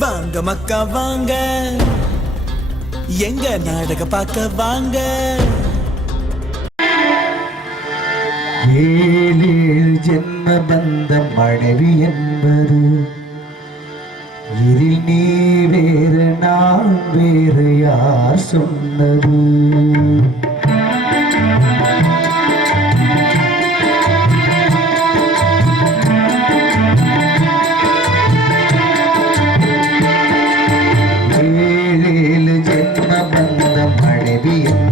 வாங்க மக்கா வாங்க. எங்க நாடக பார்க்க வாங்க. ஏழேழு ஜென்ம பந்த மனைவி என்பது இதில் நீ வேறு நான் வேறு யார் சொன்னது? be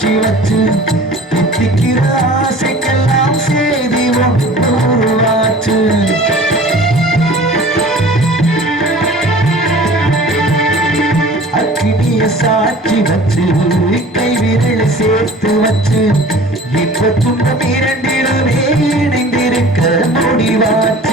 சாட்சி வச்சு தித்திக்கிற ஆசைக்கெல்லாம் செய்தி ஒன்று உருவாச்சு. அக்கினிய சாட்சி வச்சு கை விரல் சேர்த்து வச்சு இப்ப துன்பம் இரண்டிலுமே இணைந்திருக்க முடிவாச்சு.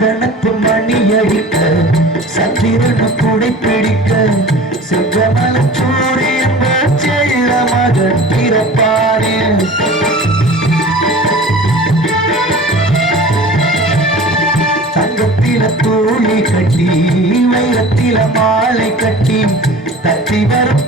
சந்தனத்து மணி அடிக்க சந்திரன் குடை பிடிக்க செங்கமல சூரியன் செல்ல மகன் பிறப்பாரு. தங்கத்தில தூளி கட்டி வைரத்தில மாலை கட்டி தத்தி வரும்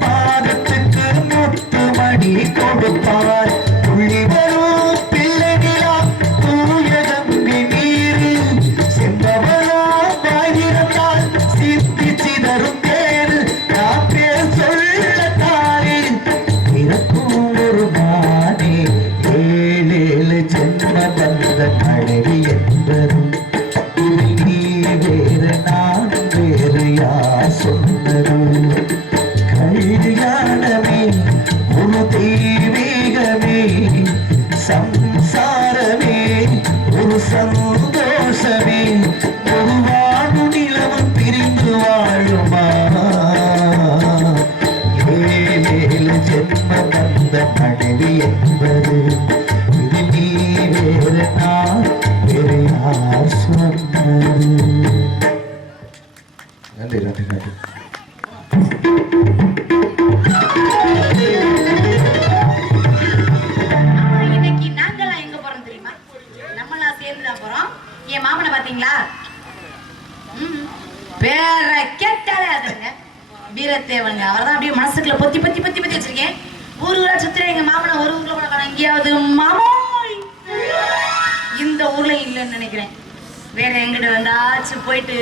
நன்றி நன்றி நன்றி இன்னைக்கு நாங்கெல்லாம் எங்க போறோம் தெரியுமா? நம்மளாம் சேர்ந்து தான் போறோம். என் மாமனை பாத்தீங்களா ம். பேர கேட்டாலே அதுங்க. வீரத்தேவனுங்க. அவர்தான் அப்படியே மனசுக்குள்ள பொத்தி பொத்தி பொத்தி பொத்தி வச்சிருக்கேன். ஊர் ஊரா சுத்துறேன் எங்க மாமனை ஒரு ஊர்ல கூட காணோம். எங்கேயாவது மாமோ இந்த ஊர்ல இல்லைன்னு நினைக்கிறேன். வேற எங்கிட்ட வந்தாச்சு போயிட்டு.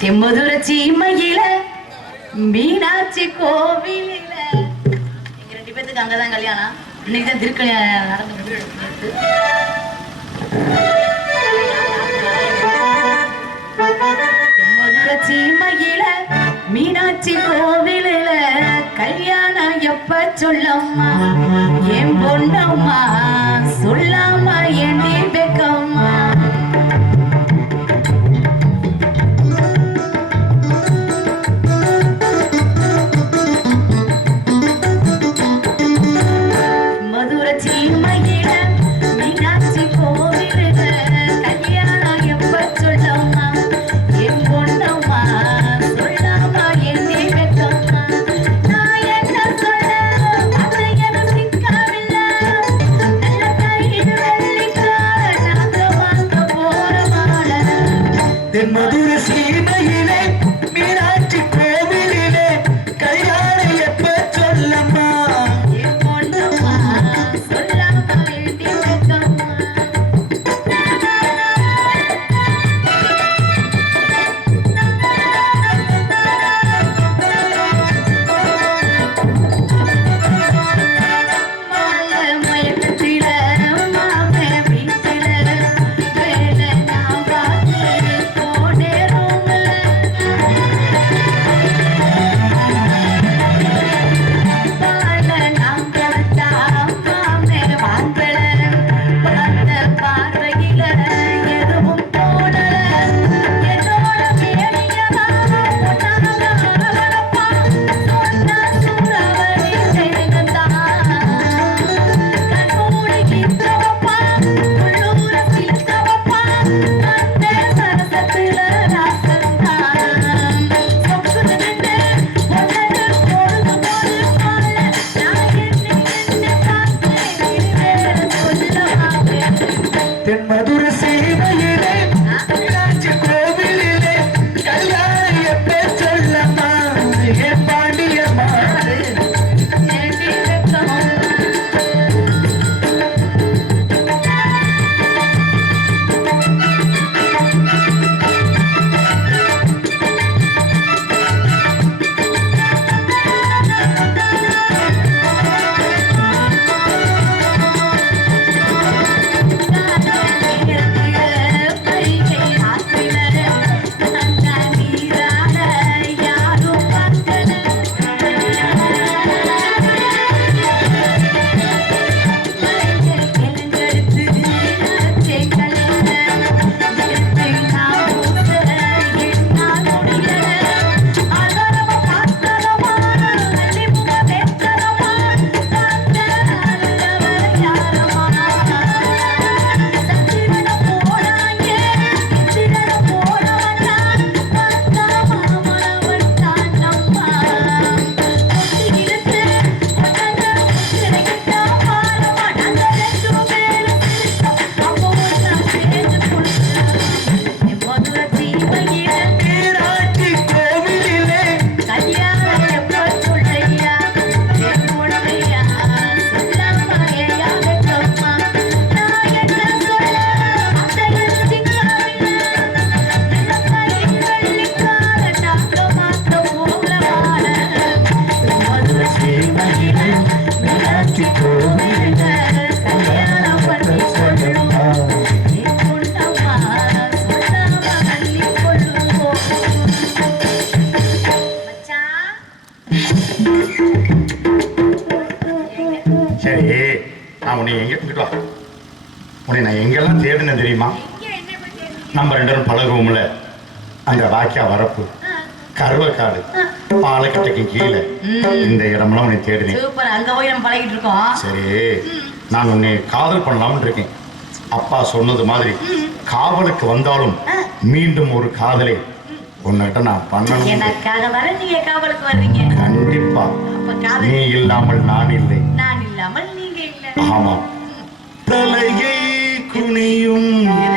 தெம்மதுர சீமையில மீனாட்சி கோவிலில. எங்க ரெண்டு பேத்துக்கு அங்கதான் கல்யாணம். இன்னைக்குதான் திருக்கல்யாணம் நடந்து தெம்மதுர சீமையில மீனாட்சி கோவிலில கல்யாணம் எப்ப சொல்லம்மா? என் பொண்ணம்மா சொல்லாம ஏண்டி சரி நான் உன்னை எங்க இங்கிட்டு வா. உன்னை நான் எங்கெல்லாம் தேடினேன் தெரியுமா? நம்ம ரெண்டு பேரும் பழகுவோம்ல. அந்த வாக்கியா வரப்பு கருவக்காடு பாலக்கிட்டக்கு கீழே. இந்த இடமெல்லாம் உன்னை தேடினேன். சூப்பர் அங்க போய் நம்ம பழகிட்டு இருக்கோம். சரி நான் உன்னை காதல் பண்ணலாம்னு இருக்கேன். அப்பா சொன்னது மாதிரி காவலுக்கு வந்தாலும் மீண்டும் ஒரு காதலை. உன்கிட்ட நான் பண்ணணும் எனக்காக வர நீங்க காவலுக்கு வர்றீங்க. கண்டிப்பா. நீ இல்லாமல் நான் இல்லை. நான் இல்லாமல் நீங்க இல்ல. ஆமா. தலையை குனியும்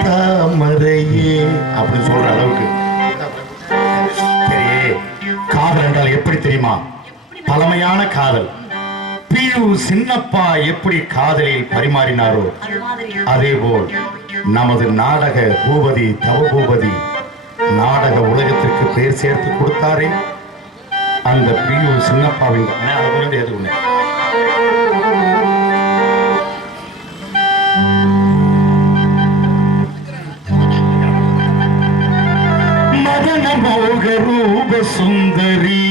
தாமரையே. அப்படின்னு சொல்ற அளவுக்கு. காதல் என்றால் எப்படி தெரியுமா? பழமையான காதல். பியு சின்னப்பா எப்படி காதலில் பரிமாறினாரோ அது போல் நமது நாடக பூபதி தவபூபதி நாடக உலகத்திற்கு பேர் சேர்த்து கொடுத்தாரே. அந்த பியு சின்னப்பாவின் அண்ணே, அது மதன மோக ரூப சுந்தரி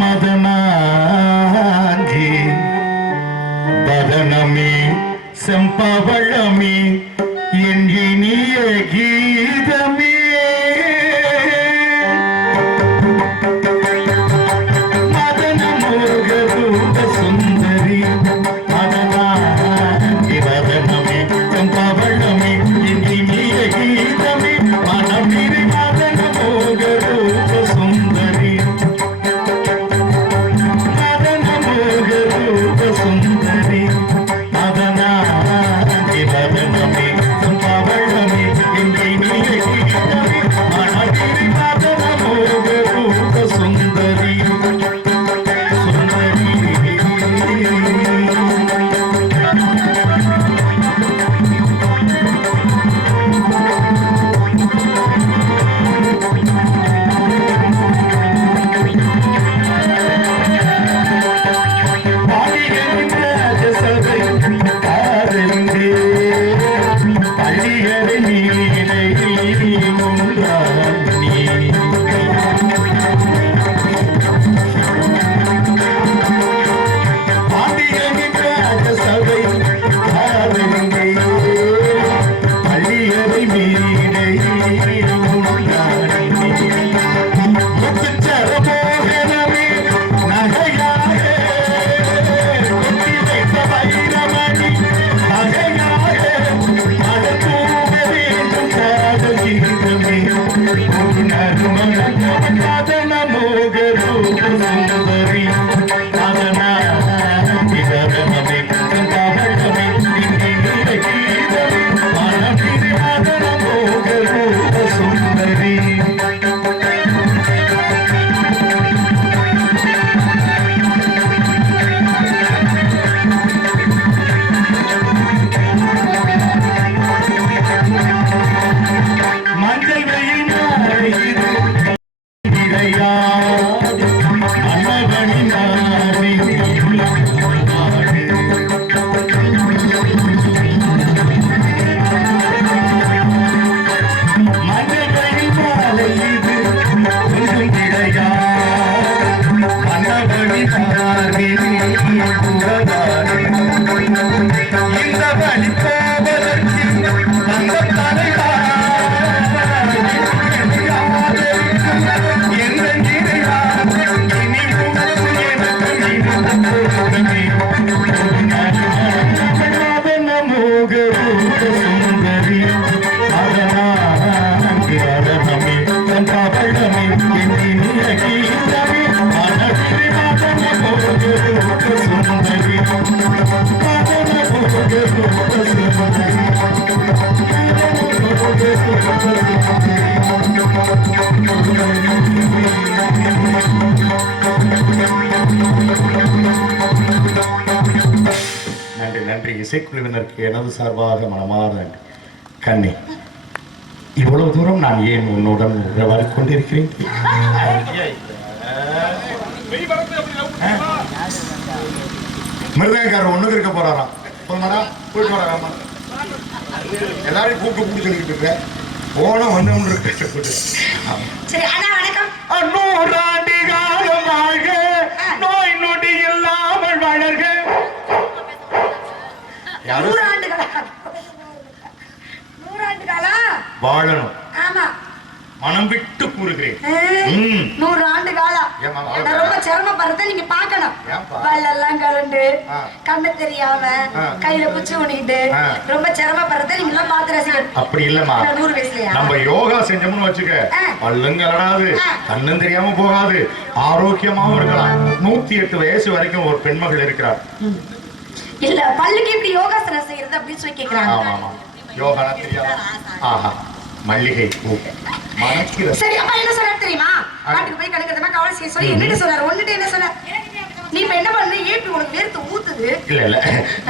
மதனாங்கி பதனமே செம்பவளமே நன்றி இசைக்குழுவினருக்கு எனது சார்பாக மனமார்ந்த நன்றி கண்ணே இவ்வளவு தூரம் நான் ஏன் உன்னுடன் உறவாடி கொண்டிருக்கிறேன் மிருதங்காரர் ஒண்ணுக்கு இருக்க போறாராம் போயிட்டு வராமா எல்லாரையும் கூப்பிட்டு கூப்பிட்டு சொல்லிக்கிட்டு இருக்க. நூறாண்டு வாழ்க நோய் நொடி இல்லாமல் வளர்க. நூறாண்டு காலா நூறாண்டு காலா வாழணும். ஆமா. மனம் விட்டு கூறுகிறேன். நூறு ஆண்டு காலம் ரொம்ப சிரமப்படுறத நீங்க பாக்கணும்? பல்லெல்லாம் கலண்டு. கண்ணு தெரியாம. கையில குச்சி உணிக்கிட்டு. ரொம்ப சிரமப்படுறத நீங்க எல்லாம் பார்த்து ரசிக்கணும். அப்படி இல்லம்மா. நூறு வயசுலயா? நம்ம யோகா செஞ்சோம்னு வச்சுக்க. பல்லும் கலடாது. கண்ணும் தெரியாம போகாது. ஆரோக்கியமாவும் இருக்கலாம். நூத்தி எட்டு வயசு வரைக்கும் ஒரு பெண்மகள் இருக்கிறார். இல்ல பல்லுக்கு எப்படி யோகாசனம் செய்யறது அப்படின்னு சொல்லி கேக்குறாங்க. ஆமா ஆமா. தெரியாதா? ஆஹா மல்லிகை பூ. சரி அப்பா என்ன சொன்னாரு தெரியுமா? காட்டுக்கு போய் கணக்கிறதுமா கவலை செய்ய சொல்லி என்னட்டு சொன்னாரு. ஒண்ணுட்டு என்ன சொன்னார் நீ இப்ப என்ன பண்ணு? ஏபி உனக்கு வேர்த்து ஊத்துது. இல்ல இல்ல.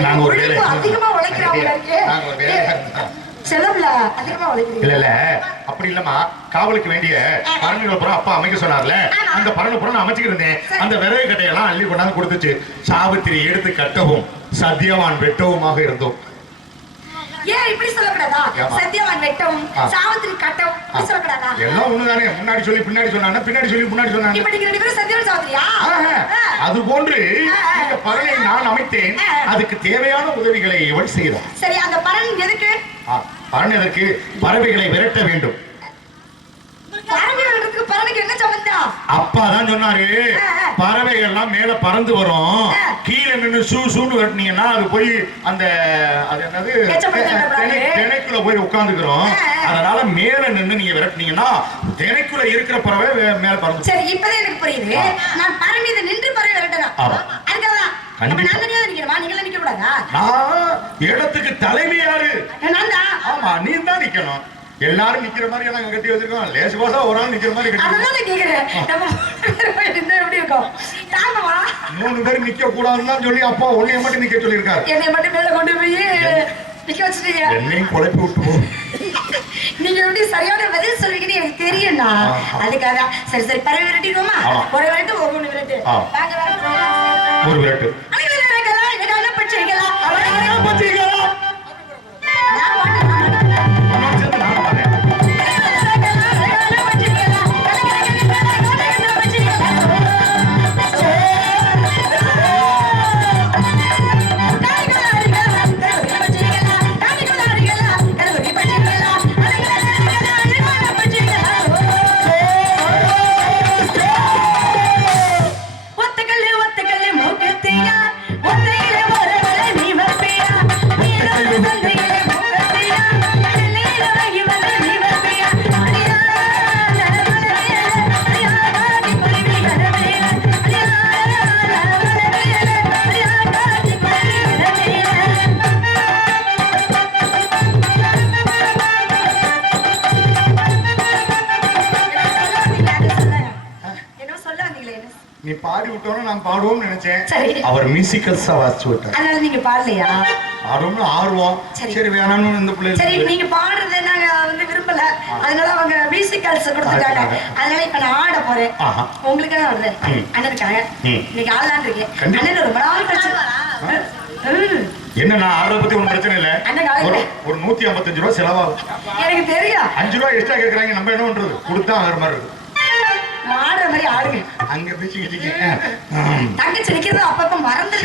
நாங்க ஒரு வேலை அதிகமா இருந்தோம். செலவுல அதிகமா உழைக்கிறீங்க. இல்ல இல்ல. அப்படி இல்லம்மா. காவலுக்கு வேண்டிய பரணிகள் புறம் அப்பா அமைக்க சொன்னார்ல. அந்த பரணி புறம் நான் அமைச்சுக்கிட்டு இருந்தேன். அந்த விறகு கட்டையெல்லாம் அள்ளி கொண்டாந்து கொடுத்துச்சு. சாவித்திரி எடுத்து கட்டவும். சத்தியவான் வெட்டவுமாக இருந்தோம். ஏன் இப்படி சொல்லக்கூடாதா? சத்தியவான் வெட்டவும். சாவித்திரி கட்டவும் இப்படி சொல்லக்கூடாதா? எல்லாம் ஒண்ணுதானே? முன்னாடி சொல்லி பின்னாடி சொன்னாங்க பின்னாடி சொல்லி முன்னாடி சொன்னாங்க இப்ப நீங்க ரெண்டு பேரும் சத்தியவான் சாவித்திரியா? ஆஹா, அது போன்று இந்த நான் அமைத்தேன். அதுக்கு தேவையான உதவிகளை இவள் செய்தார் சரி அந்த பரன் எதுக்கு? எதற்கு? பறவைகளை விரட்ட வேண்டும். பறவை வளர்றதுக்கு பறவைக்கு என்ன சம்பந்தம்? அப்பா தான் சொன்னாரு பறவைகள்லாம் மேல பறந்து வரும். கீழே நின்னு சூ சூன்னு விரட்டினீங்கன்னா அது போய் அந்த அது என்னது? திணைக்குள்ள போய் உட்கார்ந்துக்கிறோம் அதனால மேல நின்னு நீங்க விரட்டினீங்கன்னா திணைக்குள்ள இருக்கிற பறவை மேல பறந்து சரி இப்பதான் எனக்கு புரியுது. நான் பறவை மீது நின்று பறவை நான் இடத்துக்கு தலைவி யாரு? நான் தான். ஆமா நீ தான் நிக்கணும். எல்லாரும் நிக்கிற மாதிரி நாங்க கட்டி வச்சிருக்கோம் லேசு பாசா ஒரு ஆள் நிக்கிற மாதிரி கட்டி கேக்குறேன். எப்படி இருக்கும்? மூணு பேர் நிக்க கூடாதுன்னு சொல்லி அப்பா உன்னைய மட்டும் நிக்க சொல்லியிருக்காரு. என்னை மட்டும் மேல கொண்டு போய் நிக்க வச்சுட்டீங்க. என்னையும் குழப்பி விட்டு போ. நீங்க எப்படி சரியான பதில் சொல்வீங்கன்னு எனக்கு தெரியும்ண்ணா. ஆ. அதுக்காக. சரி சரி பறவை விரட்டிடுவோமா. ஒரு விரட்டு ஒவ்வொன்று விரட்டு. வாங்க ஒரு விரட்டு. அனைவரும் பாடுவோம்னு நினைச்சேன். சரி. அவர் மியூசிக்கல்ஸா வாசிச்சு விட்டார். அதனால நீங்க பாடலையா? பாடுவோம்னு ஆர்வம். சரி. சரி வேணாம்னு இந்த சரி பிள்ளை நீங்க பாடுறதை நாங்க வந்து விரும்பல. அதனால அவங்க மியூசிக்கல்ஸ் கொடுத்துட்டாங்க. அதனால இப்ப நான் ஆட போறேன். உங்களுக்கு தான் வருது? ம். அண்ணனுக்காக ம். இன்னைக்கு ஆடலான் இருக்கேன். அண்ணன் ரொம்ப நாள் கழிச்சு. என்ன நான் ஆடுறத பத்தி ஒன்றும் பிரச்சனை இல்ல. அண்ணன். ஒரு நூத்தி ஐம்பத்தஞ்சு ரூபா செலவாகும். எனக்கு தெரியும். அஞ்சு ரூபா எக்ஸ்ட்ரா கேட்கறாங்க நம்ம என்ன பண்றது? கொடுத்தா ஆகிற மாதிரி இருக்கு. ஆடுற மாதிரி ஆடுங்க. அங்க பேசிக்கிட்டு இருக்கீங்க தங்கச்சி நிக்கிறது அப்பப்ப மறந்து